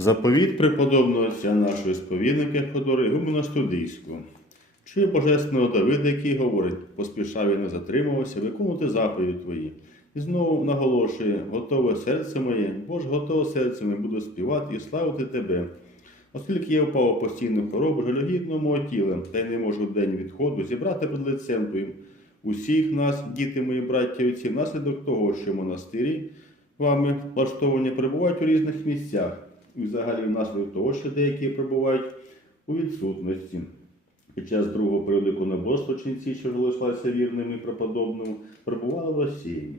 Заповіт преподобного отця нашого сповідника Федора Ігумена Студийського. Чує божественного Давида, який говорить, поспішав і не затримувався виконувати заповіді твої. І знову наголошує, готове серце моє, бо ж готове серце моє буду співати і славити тебе. Оскільки я впав у постійну хворобу жалюгідного мого тіла, та й не можу в день відходу зібрати перед лицем твоїм усіх нас, діти мої, браття і отці, внаслідок того, що монастирі вами влаштовані перебувають у різних місцях, і взагалі внаслідок того, що деякі перебувають у відсутності. Під час другого періоду ченці, що залишалися вірними і преподобному, перебували в Росії.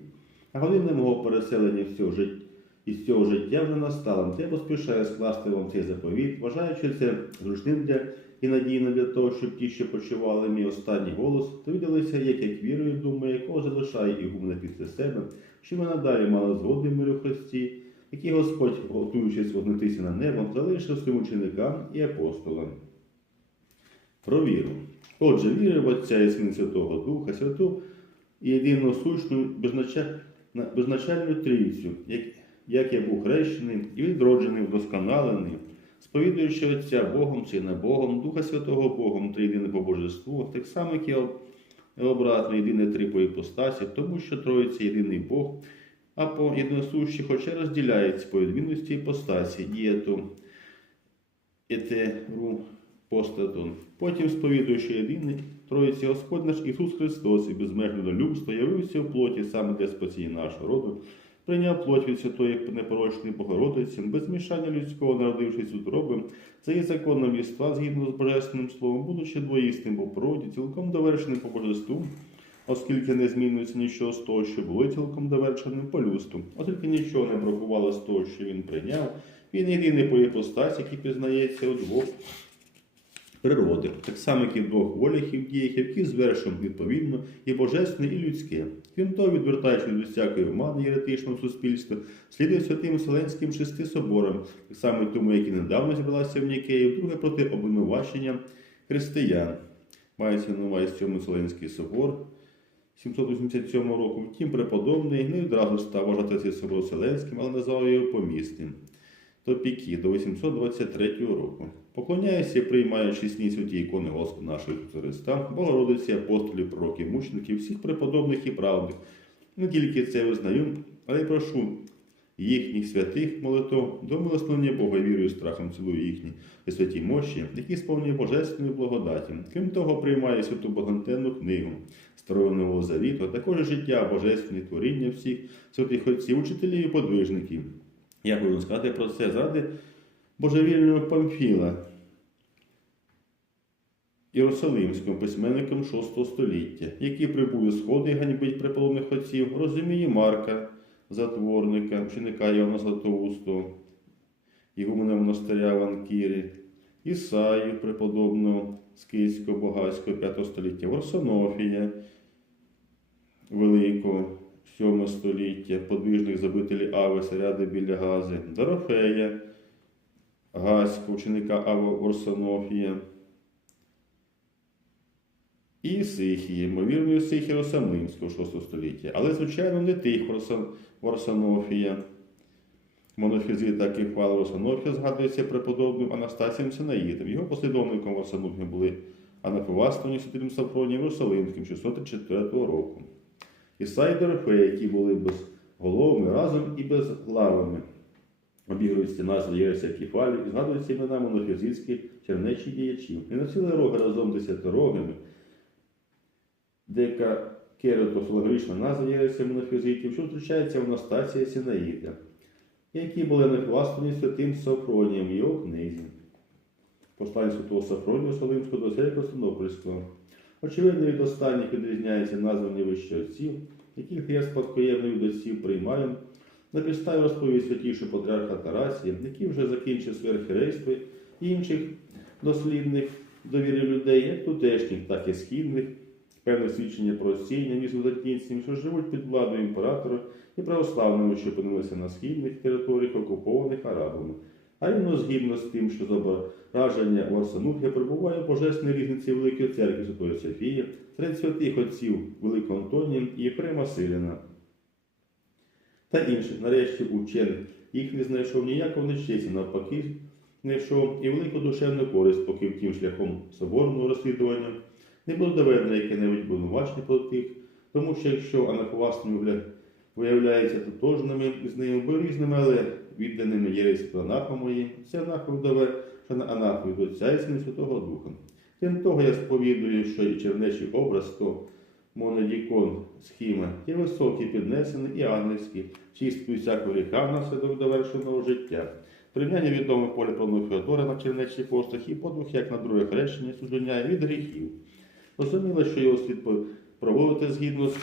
А година мого переселення всього життя. Із цього життя вже настала, я поспішаю скласти вам цей заповіт, вважаючи це зручним для і надійним для того, щоб ті, що почували мій останній голос, довідалися, як як вірою, думаю, якого залишає ігумна після себе, що ми надалі мали згоди в мирі в Христі, який Господь, готуючись вознитися на небо, залишив своїм ученикам і апостолам. Про віру. Отже, віри в Отця і Сина Святого Духа, Святу і єдину сущну безнача- безначальну трійцю, як, як я був хрещений і відроджений, вдосконалений, сповідуючи Отця Богом, Сина Богом, Духа Святого Богом, триєдине по божеству, так само, як об- обратно єдине три по іпостасі, тому що Троїця єдиний Бог, а по єдиносущі, хоча розділяється по відмінності іпостасі, дієту, етеру, постатон. Потім сповідуючи єдиний Троїці Господь наш Ісус Христос і безмежне долюбство явився в плоті саме для спасіння нашого роду, прийняв плоть від святої непорочної Богородиці, без змішання людського, народившись у троби, це є законом єства згідно з божественним словом, будучи двоїстим по породі, цілком довершеним по божеству, оскільки не змінюється нічого з того, що було цілком довершеним по людству, оскільки нічого не бракувало з того, що він прийняв, він єдиний по іпостасі, який пізнається у двох природи, так само, як і в двох волях і в діях, які звершуємо відповідно і божественне, і людське. Крім того, відвертаючи від усякої омани єретичного суспільства, слідує святим Вселенським шести соборам, так само тому, які недавно зібралися в Нікеї, вдруге проти обвинувачення християн. Мається на увазі Вселенський собор 787 року. Втім, преподобний не відразу став вважатися цей але назвав його помісним. Топіки до 823 року. Поклоняюся приймаючи приймаю чесні святі ікони Господа нашого Ісуса Христа, Богородиці, апостолів, пророків, мучеників, всіх преподобних і правних. Не тільки це визнаю, але й прошу їхніх святих молитов до милословення Бога вірою страхом цілую їхні і святі мощі, які сповнює божественної благодаті. Крім того, приймаю святу Богонтенну книгу Старого Нового Завіту, а також життя божественне творіння всіх святих отців, учителів і подвижників. Я хочу сказати про це заради божевільного Памфіла, Єрусалимським письменником VI століття, який прибув із сходу і ганьбить преподобних отців, розуміє Марка, затворника, вченика Йоанна Златоустого, Ігумена монастиря в Анкірі, Ісаю, преподобного Скийського Богайського 5 століття, Варсонофія Великого 7 століття, подвижних забителів Ави, ряди біля Гази, Дорофея, Гаського, ученика Ава Варсонофія, і Ісихії, ймовірно, Ісихія Росамлинського 6 століття, але, звичайно, не тих Варсонофія. Монофізит так і хвала Варсонофія згадується преподобним Анастасієм Синаїдом. Його послідовником Варсонофія були Анафоваствані Святим Сафронієм Єрусалимським 634 року. Ісай і Дорофея, які були безголовими разом і безглавими. Обігруються назви Єреся Кефалі і згадуються імена монофізитських чернечі діячів. І носили роги разом з десяторогими. Дека кератофологічна назва Єреся монофізитів, що зустрічається в Анастасії Синаїда, які були нахвастані святим Сафронієм в його книзі. Послання святого Сафронія Солимського до Серія Константинопольського. Очевидно, від останніх відрізняється названі вище отців, яких я спадкоємно від отців приймаю, на підставі розповідь святішого патріарха Тарасія, який вже закінчив і інших дослідних довірів людей, як тутешніх, так і східних, певне свідчення про осіння між визатніцями, що живуть під владою імператора і православними, що опинилися на східних територіях, окупованих арабами. А іменно згідно з тим, що зображення Варсанухія перебуває в божественній різниці Великої церкви Святої Софії, серед святих отців Великого Антонія і Єфрема Силіна та інших, нарешті, учених їх не знайшов ніякого нещастя, навпаки, знайшов і велику душевну користь, поки втім шляхом соборного розслідування не було доведено яке-небудь обвинувачення проти тих, тому що якщо анаховасними виявляються тотожними з ними, бо різними, але відданими єресі про анахомої, це анахов дове, що на анахові до Отця Святого Духа. Крім того, я сповідую, що і чернечий образ, то монодікон схема є високий, піднесений і ангельський, чистий всякого гріха внаслідок довершеного життя. Порівняння відоме поле правного Феодора на чернечій постах і подвиг, як на друге хрещення, судження від гріхів. Зрозуміло, що його слід проводити згідно з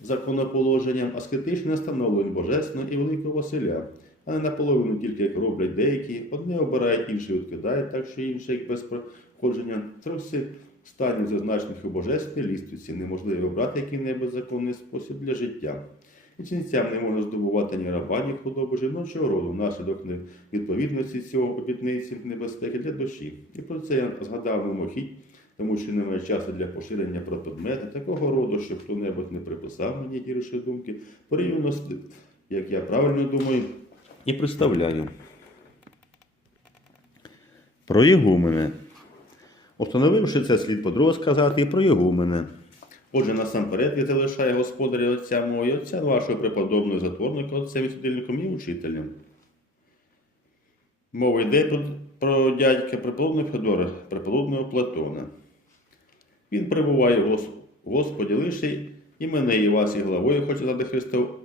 законоположенням аскетичне настановлень Божественного і Великого Василя, а не наполовину тільки як роблять деякі, одне обирають, інше відкидають, так що інше, як без проходження трохи станів зазначених у божественній ліствиці, неможливо обрати який-небудь законний спосіб для життя. І ченцям не можна здобувати ні раба, ні худоби жіночого роду, внаслідок невідповідності цього обітниці небезпеки для душі. І про це я згадав мимохідь, тому що немає часу для поширення про предмети такого роду, що хто-небудь не приписав мені гірші думки, порівняно з тим, як я правильно думаю і представляю. Про Єгумене. Установивши це, слід по-друге сказати і про Єгумене. Отже, насамперед я залишаю господаря отця мого і отця вашого преподобного затворника, отцем і судильником і учителем. Мова йде про дядька преподобного Федора, преподобного Платона. Він перебуває в Господі лише і мене, і вас, і главою, хоче зади Христов,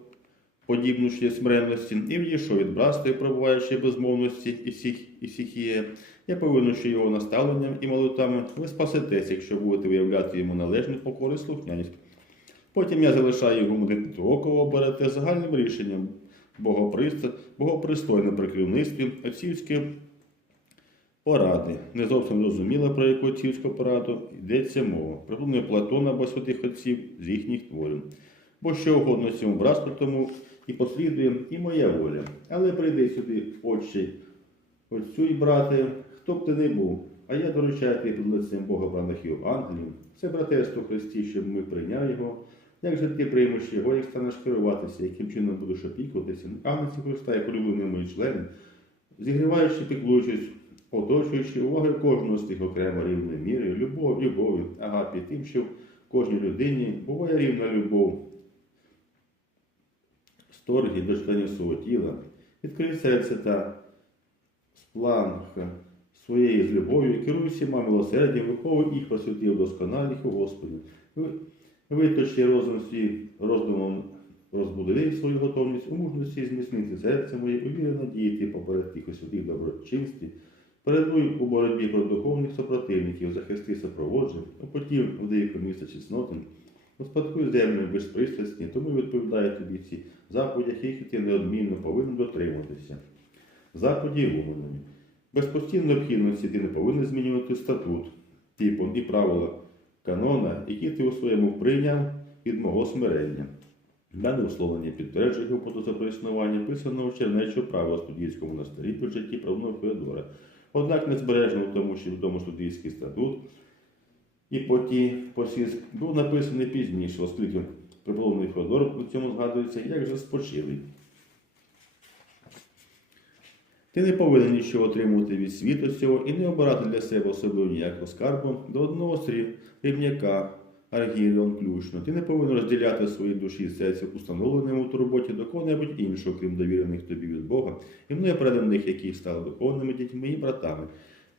подібнішої смиренності, і відійшов від братства, і перебуваючи безмовності і всіх, і всіх є. Я повинен, що його наставленням і молитвами ви спасетесь, якщо будете виявляти йому належну покору і слухняність. Потім я залишаю його того, кого оберете загальним рішенням богоприст... богопристойне при керівництві отцівської поради. Не зовсім зрозуміло, про яку отцівську пораду йдеться мова. Прикладно Платона або святих отців з їхніх творів. Бо що угодно цьому братству, тому і послідує і моя воля. Але прийди сюди, отче, отцю і брате, хто б ти не був, а я доручаю тобі під лицем Бога браних Євангеліїв. Це братерство Христі, щоб ми прийняли його. Як же ти приймеш його, як станеш керуватися, яким чином будеш опікуватися, агнеці Христа, як улюблений мої члени, зігріваючи, піклуючись, оточуючи увагою кожного з тих окремо рівною мірою, любов, любов'ю, агапі, тим, що в кожній людині буває рівна любов, сторгі до членів свого тіла, відкрий серце та спланка своєї з любов'ю, керуй всіма милосердям, виховуй їх просвятив досконалих у Господі. Ви- Виточи розум свій роздумом розбудили свою готовність у мужності зміцнити серце моє, у вірі надіяти поперед тих освятих доброчинстві, передуй у боротьбі про духовних супротивників, захисти супроводжень, опотів в деяку місце чесноти, успадкуй землю безпристрасні, тому відповідаю тобі ці заповідях, яких ти неодмінно повинен дотримуватися. Заповіді Гуманові. Без постійної необхідності ти не повинен змінювати статут, типу і правила канона, які ти у своєму прийняв від мого смирення. Дане условлення підтверджує гіпотезу про існування писаного Чернечого права у студійському монастирі при житті правного Феодора. Однак незбережно в тому, що відомо студійський статут і поті посіск був написаний пізніше, оскільки преподобний Феодор у цьому згадується як же спочилий. Ти не повинен нічого отримувати від світу цього і не обирати для себе особливо ніякого скарбу до одного срібняка, аргіріон включно. Ти не повинен розділяти свої душі і серця установленому у турботі до кого-небудь іншого, крім довірених тобі від Бога, і мною переданих, які стали духовними дітьми і братами,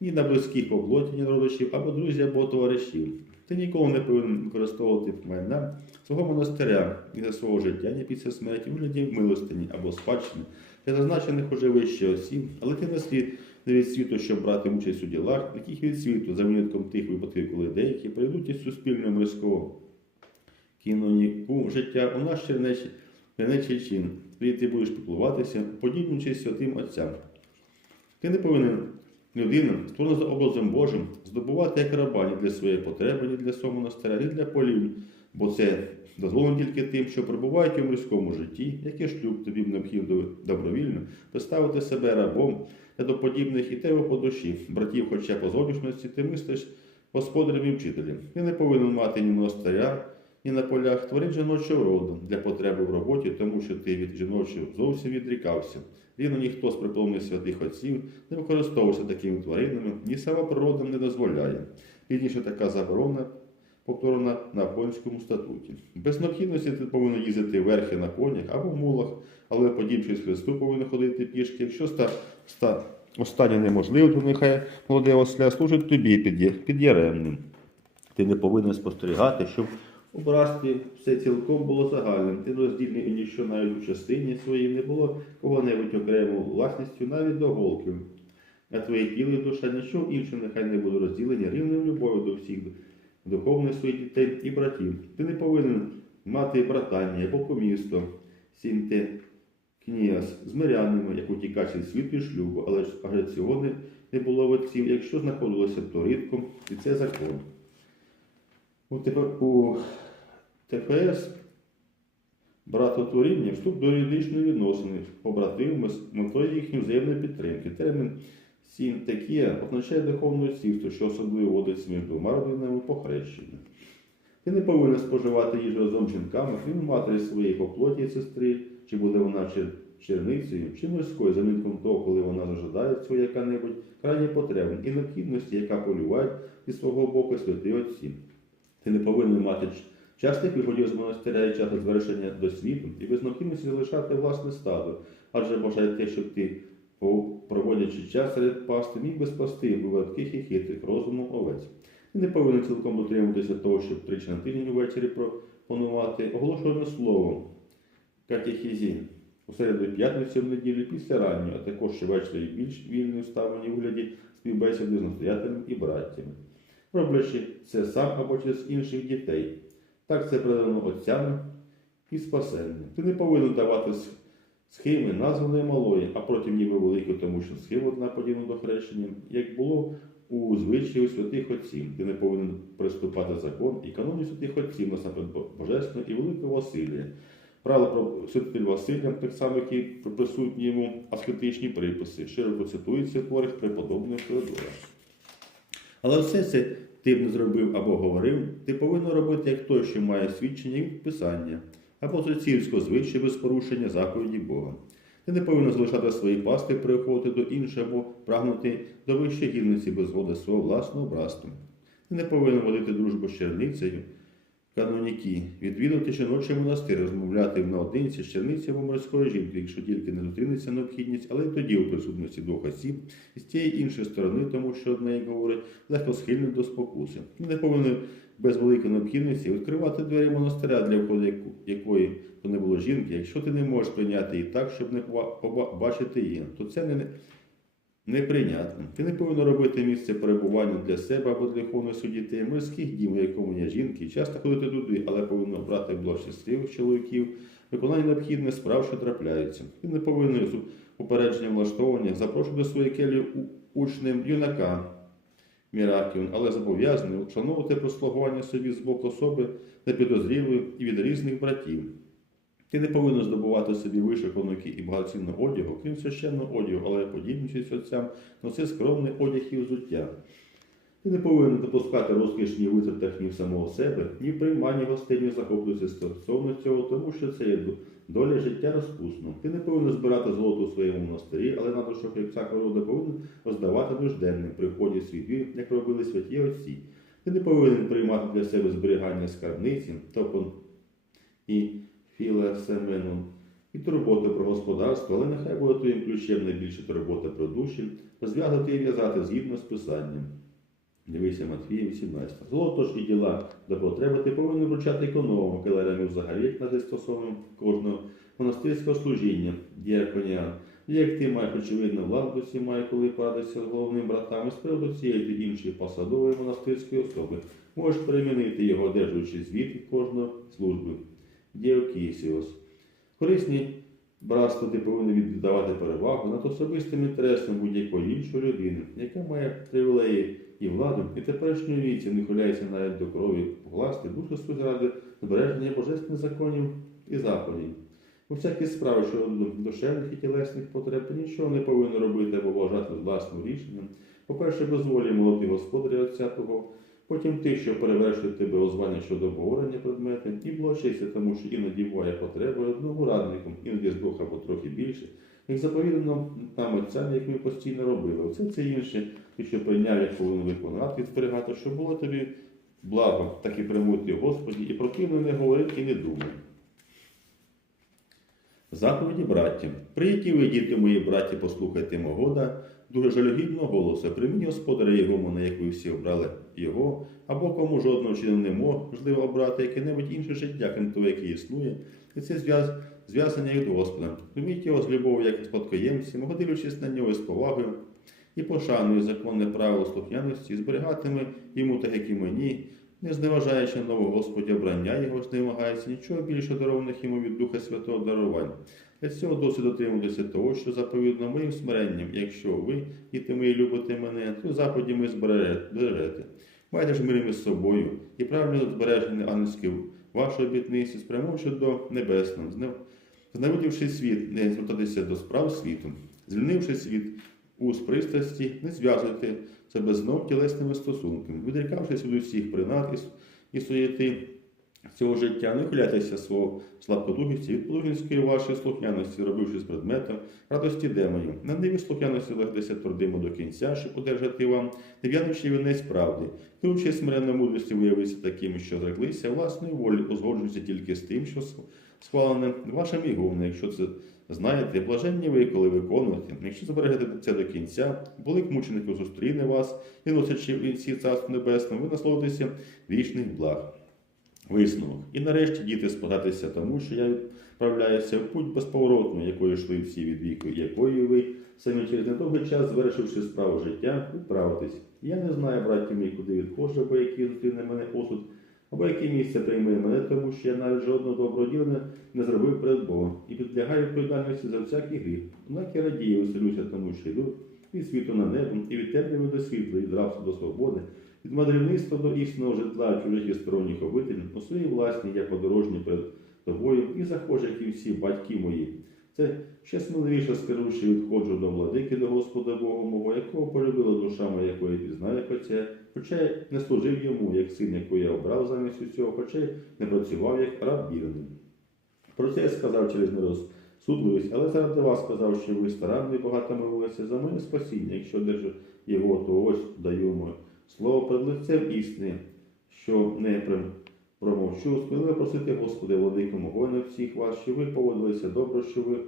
ні на близьких по плоті, ні родичів, або друзів, або товаришів. Ти ніколи не повинен використовувати майна свого монастиря і за свого життя, ні після смерті, вигляді милостині або спадщини для зазначених уже вище осіб, але ти не слід від світу, щоб брати участь у ділах, яких від світу, за винятком тих випадків, коли деякі прийдуть із суспільного мирського кіноніку життя у наш чернечий, чин, тоді ти будеш піклуватися, подібнюючись святим Отцям. Ти не повинен людина, створена за образом Божим, здобувати як раба ні для своєї потреби, ні для свого монастиря, ні для полів, бо це дозволено тільки тим, що перебувають у мирському житті, яке шлюб тобі необхідно добровільно, поставити себе рабом та до подібних і тебе по душі, братів, хоча по зовнішності ти мислиш господарем і вчителем. Ти не повинен мати ні монастиря, і на полях творить жіночого роду для потреби в роботі, тому що ти від жіночого зовсім відрікався. Рівно ніхто з приповних святих отців не використовувався такими тваринами, ні сама природа не дозволяє. Пізніше така заборона повторена на Афонському статуті. Без необхідності ти повинен їздити верхи на конях або в мулах, але подібчись Христу повинен ходити пішки. Якщо ста, ста, останнє неможливо, то нехай молоде осля служить тобі під, є- під'яремним. Ти не повинен спостерігати, щоб у братстві все цілком було загальним. Ти роздільний і ніщо навіть у частині своїй не було кого-небудь окрему власністю навіть до голків. А твоє тіло і душа нічого іншим нехай не буде розділені рівною любов'ю до всіх духовних своїх дітей і братів. Ти не повинен мати братання або помісто, сінте кніас з мирянами, як утікач від світу і шлюбу, але ж аже не, було в отців, якщо знаходилося то рідком, і це закон. У, ТП, у ТФС братотворіння вступ до юридичної відносини, побратими метою їхньої взаємної підтримки. Термін сінтекія означає духовне сівство, що особливо водиться між двома родинами по хрещенню. Ти не повинен споживати їжу разом з жінками, крім матері своєї по плоті сестри, чи буде вона чер- черницею, чи морською, за мірком того, коли вона зажадає свою яка-небудь крайні потреби і необхідності, яка полювають зі свого боку святі отці. Ти не повинен мати частих виходів з монастиря і часу звершення до світу і без необхідності залишати власне стадо, адже бажає те, щоб ти, проводячи час серед пасти, міг би спасти виводких і хитрих розуму овець. Ти не повинен цілком дотримуватися того, щоб тричі на тиждень увечері пропонувати оголошуване слово катехізі у середу і п'ятницю в неділю після раннього, а також щовечері більш вільної ставлені у вигляді співбесіди з настоятелями і браттями роблячи це сам або через інших дітей. Так це передано отцями і спасенням. Ти не повинен давати с- схеми названої малої, а потім ніби великої, тому що схема одна подібна до хрещення, як було у звичаї святих отців. Ти не повинен приступати закон і канонів святих отців насамперед Бо- Божественного і Великого Василія. Правила про святитель Василія, так само, як і присутні йому аскетичні приписи, широко цитуються в творах преподобного Феодора. Але все це ти б не зробив або говорив, ти повинен робити як той, що має свідчення від Писання, або з отцівського звичаю без порушення заповіді Бога. Ти не повинен залишати свої пасти, переходити до іншого або прагнути до вищої гідності без згоди свого власного братства. Ти не повинен водити дружбу з черницею, каноніки, відвідувати жіночий монастир, розмовляти наодинці з черницею або морською жінкою, якщо тільки не зустрінеться необхідність, але й тоді у присутності двох осіб і з тієї іншої сторони, тому що одне як говорить, легко схильний до спокуси. Ти не повинен без великої необхідності відкривати двері монастиря, для входу якої то не було жінки. Якщо ти не можеш прийняти її так, щоб не поба- поба- бачити її, то це не, неприйнятно. Ти не повинен робити місце перебування для себе або для духовності дітей, морських дім, у якому є жінки, часто ходити туди, але повинен обрати блок щасливих чоловіків, виконання необхідних справ, що трапляються. Ти не повинен з упередженням влаштовування запрошувати до своєї келі учнем юнака. Міраків, але зобов'язаний вшановувати прослугування собі з боку особи непідозрілої і від різних братів. Ти не повинен здобувати собі вишиканки і багатоцінного одягу, крім священного одягу, але подібничись отцям, носи скромний одяг і взуття. Ти не повинен допускати розкішні витратах ні в самого себе, ні в прийманні гостей, ні захоплюватися стосовно цього, тому що це є доля життя розпусна. Ти не повинен збирати золото у своєму монастирі, але надлишок, як всякого роду, повинен роздавати нужденним при вході в свій двір, як робили святі отці. Ти не повинен приймати для себе зберігання скарбниці, тобто і філесемену, і турботи про господарство, але нехай буде твоїм ключем найбільше турбота про душі, розв'язати і в'язати згідно з писанням. Дивися Матвія 18. Золото ж і діла до потреби ти повинен вручати економам, келерам взагалі, як на стосовно кожного монастирського служіння, діаконіан. Як ти маєш очевидно владу, має, коли порадишся з головним братами з приводу цієї та іншої посадової монастирської особи, можеш перемінити його, одержуючи звіт від кожної служби. Діокісіос. Корисні братство ти повинен віддавати перевагу над особистим інтересом будь-якої іншої людини, яка має привілеї і владу, і теперішньої віці не хуляється навіть до крові погласти душу свою заради збереження божественних законів і заповідей. У всякій справі щодо душевних і тілесних потреб нічого не повинен робити або вважати власним рішенням. По-перше, дозволі молоти господаря отця того потім ти, що перевершує тебе озвання щодо обговорення предметів, і благочестя, тому що іноді буває потреба одному радником, іноді з двох або трохи більше, як заповідано нам отцям, як ми постійно робили. Оце це інше, ти що прийняв, як повинен виконати і зберігати, що було тобі благо, так і примути Господі, і про противно не говорити і не думай. Заповіді браття. Прийті ви, діти мої, браті, послухайте мого да, дуже жалюгідного голосу. Примінь господаря Єгомона, як ви всі обрали його, або кому жодного чином не можливо обрати яке-небудь інше життя, крім того, яке існує, і це зв'яз, зв'язання від Господа. Прийміть його з любов'ю, як спадкоємцем, годилючись на нього з повагою і пошаною законне правило слухняності, зберігатиме йому так, як і мені, не зневажаючи нового Господі обрання його, ж не вимагається нічого більше дарованих йому від Духа Святого дарувань. Для цього досить дотримуватися того, що заповідно моїм смиренням, якщо ви, діти мої, любите мене, то заповіді ми збережете. Майте ж мир між собою і правильно збережені ангельські вашої обітниці, спрямовуючи до небесного, знев- світ, не звертатися до справ світу, звільнивши світ у пристрасті, не зв'язуйте себе знов тілесними стосунками, відрікавшись від усіх принад і суєти цього життя, не ухиляйтеся свого слабкодухівці від плугінської вашої слухняності, робивши з предмета радості демонів. На ниві слухняності легдеся твердимо до кінця, щоб одержати вам нев'янучий вінець правди. Керуючи смиренно мудрості виявитися такими, що зреклися, власної волі узгоджуються тільки з тим, що схвалене вашим ігумне, якщо це знаєте, блаженні ви, коли виконуєте. Якщо збережете це до кінця, велик мучеників зустріне вас і носячи вінці царство небесне, ви насолодитеся вічних благ. Висновок. І нарешті діти сподатися тому, що я відправляюся в путь безповоротну, якою йшли всі від віку, і якою ви самі через недовгий час, завершивши справу життя, відправитесь. Я не знаю, браті мій, куди відходжу, або який зустріне мене осуд, або яке місце прийме мене, тому що я навіть жодного доброго діла не, зробив перед Богом і підлягаю відповідальності за всякий гріх. Однак я радію, веселюся, тому що йду від світу на небо, і від темряви до світла, від рабства до свободи, від мандрівництва до істинного житла чужих і сторонніх обителів, у своїй власній я подорожній перед тобою і захожу, як і всі батьки мої. Це ще сміливіше скажу, що відходжу до владики, до Господа Бога мого, якого полюбила душа моя, якої пізнаю як отця, хоча й не служив йому, як син, якого я обрав замість усього, хоча й не працював як раб вірний. Про це я сказав через нерозсудливість, але заради вас сказав, що ви старанно і багато молилися за моє спасіння, якщо держу його, то ось даю слово перед лицем істини, що не промовчу, сміливо просити Господи, владику мого всіх вас, що ви поводилися добре, що ви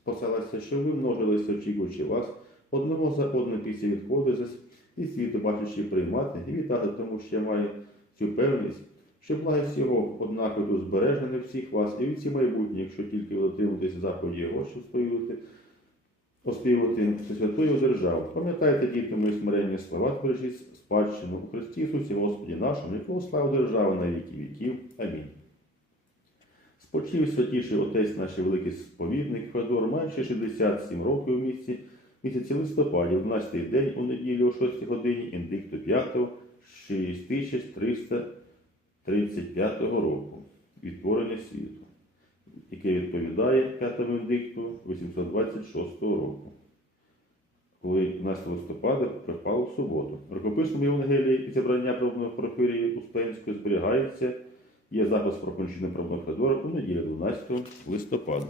спасалися, що ви множилися, очікуючи вас, одного за одним після відходу і світу бачачи приймати і вітати, тому що я маю цю певність, що благість його однаково збережена всіх вас і від всі майбутні, якщо тільки ви дотримуєтеся заповіді Його, щоб сповідувати, оспівувати святою державу. Пам'ятайте, діти мої смиренні слова, творячись спадщину у Христі Ісусі Господі нашому, якого слава держава на віки віків. Амінь. Спочив святіший отець наш великий сповідник Федор, маючи 67 років у місці, місяці листопаді, 12 день у неділю о 6 годині, індикту 5 6335 року, відтворення світу, яке відповідає п'ятому дикту 826 року, коли 12 листопада припало в суботу. Рукописом Євангелії і зібрання пробного Порфирії Успенської зберігається, є запис про кончину правного Федора у неділю 12 листопада.